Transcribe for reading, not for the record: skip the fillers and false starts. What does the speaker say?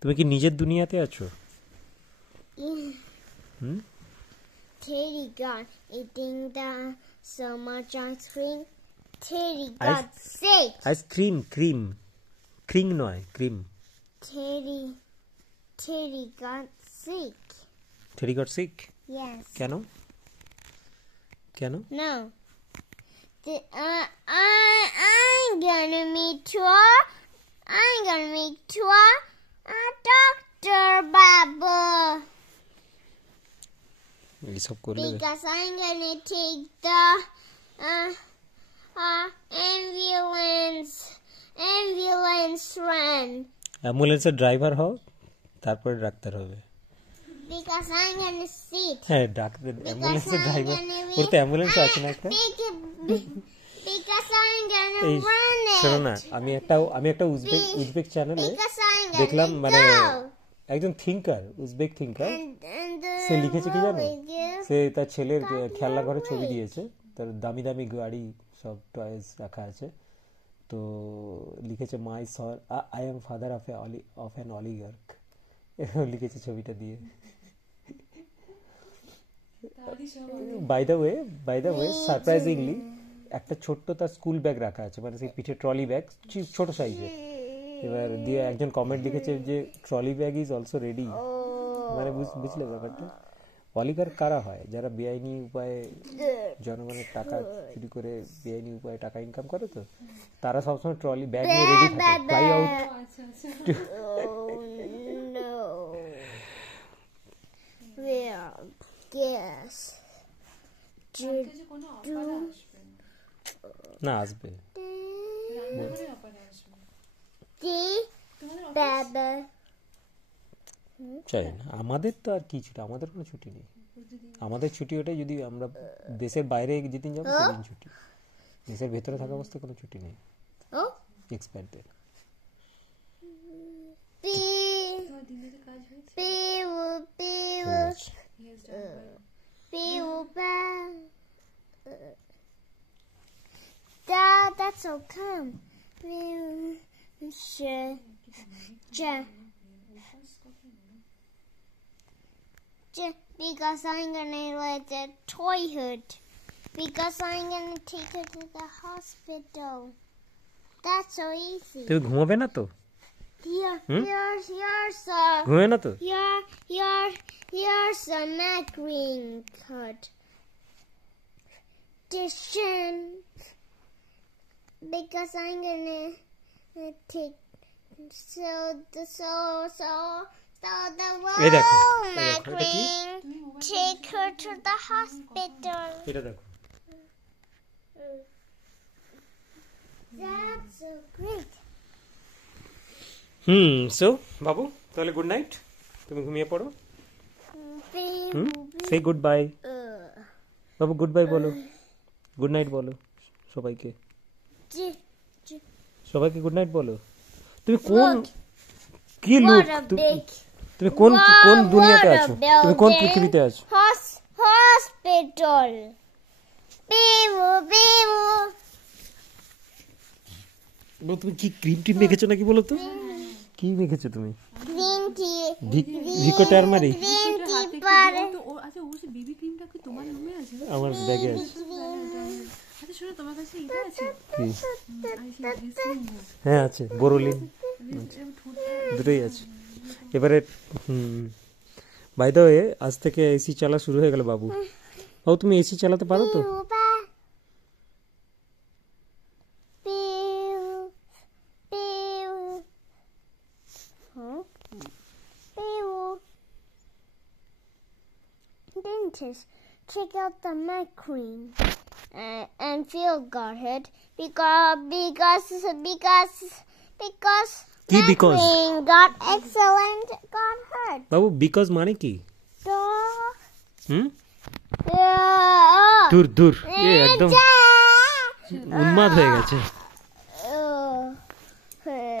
তুমি কি নিজের দুনিয়াতে আছো? Teddy got eating the so much ice cream. Teddy got sick. Ice cream, cream নয়, cream. Teddy got sick. Teddy got sick? Yes. কেন? No. I'm gonna meet a doctor, Baba. এইসব করলে Because I'm gonna take the ambulance run. অ্যাম্বুলেন্সের ড্রাইভার হও, তারপরে ডাক্তার হবে। Because I'm gonna sit. হ্যাঁ, ডাক্তার অ্যাম্বুলেন্সের ড্রাইভার। ওর তো অ্যাম্বুলেন্স আছে না একটা? Because I'm gonna run it. শোনো না, আমি একটা উজবেক চ্যানেলে দেখলাম, মানে একজন থিঙ্কার, উজবেক থিঙ্কার, সে লিখেছে কি জানো, সে তার ছেলের খেলনা ঘরে ছবি দিয়েছে, তার দামি দামি গাড়ি সব টয়েস রাখা আছে, তো লিখেছে my son I am father of an oligarch, লিখেছে ছবিটা দিয়ে। বাই দ্য ওয়ে সারপ্রাইজিংলি একটা ছোট্ট তার স্কুল ব্যাগ রাখা আছে, মানে সেই পিঠে ট্রলি ব্যাগ, ছোট সাইজের। এবার দিয়ে একজন কমেন্ট লিখেছে যে trolley bag is also ready. মানে বুঝলে ব্যাপারটা? অলিগার্ক কারা হয়? যারা বেআইনি উপায়ে জনগণের টাকা চুরি করে বেআইনি উপায়ে টাকা ইনকাম করে, তো তারা সবসময় ট্রলি ব্যাগ নিয়ে রেডি থাকে, ফ্লাই আউট। না, আসবে চাই না। আমাদের তো আর কি ছুটি, আমাদের কোনো ছুটি নেই। আমাদের ছুটি ওটাই যদি আমরা দেশের বাইরে যেদিন যাবো সেদিন ছুটি। দেশের ভেতরে থাকা অবস্থায় কোনো ছুটি নেই। এক্সপায়ার্ডের That's so come. Because I'm gonna let the toy hood. Because I'm gonna take her to the hospital. That's so easy. তুমি ঘুমাবে না তো? ঘুমাবে না তো? Here's a green card. Because I'm gonna take the Macqueen take her to the hospital. এটা দেখো। That's so great. So বাবু, তাহলে গুড নাইট, তুমি ঘুমিয়ে পড়ো। সে গুড বাই বাবু, গুড বাই বলো, গুড নাইট বলো সবাইকে, সবাইকে গুড নাইট বলো। তুমি কোন কি লোক, তুমি কোন দুনিয়াতে আছো, তুমি কোন পৃথিবীতে আছো? হসপিটাল। তুমি কি ক্রিম টি মেখেছো নাকি বলো তো? কি মেখেছো তুমি? Green tea. Vicco turmeric. Green tea পার। আচ্ছা, ওই বেবি ক্রিমটা কি তোমার রুমে আছে? আমার ব্যাগে আছে। আচ্ছা শোনো, তোমার কাছে এটা আছে? হ্যাঁ আছে, বোরোলিন দুটোই আছে। এবারে বাই দ্য ওয়ে, আজ থেকে এসি চালা শুরু হয়ে গেল বাবু। বাবু তুমি এসি চালাতে পারো তো? Dentist, check out the Macqueen and Phil got hurt because Macqueen got hurt. বাবু বিকজ মানে কি? Yeah. দূর একদম উন্মাদ হয়ে গেছে।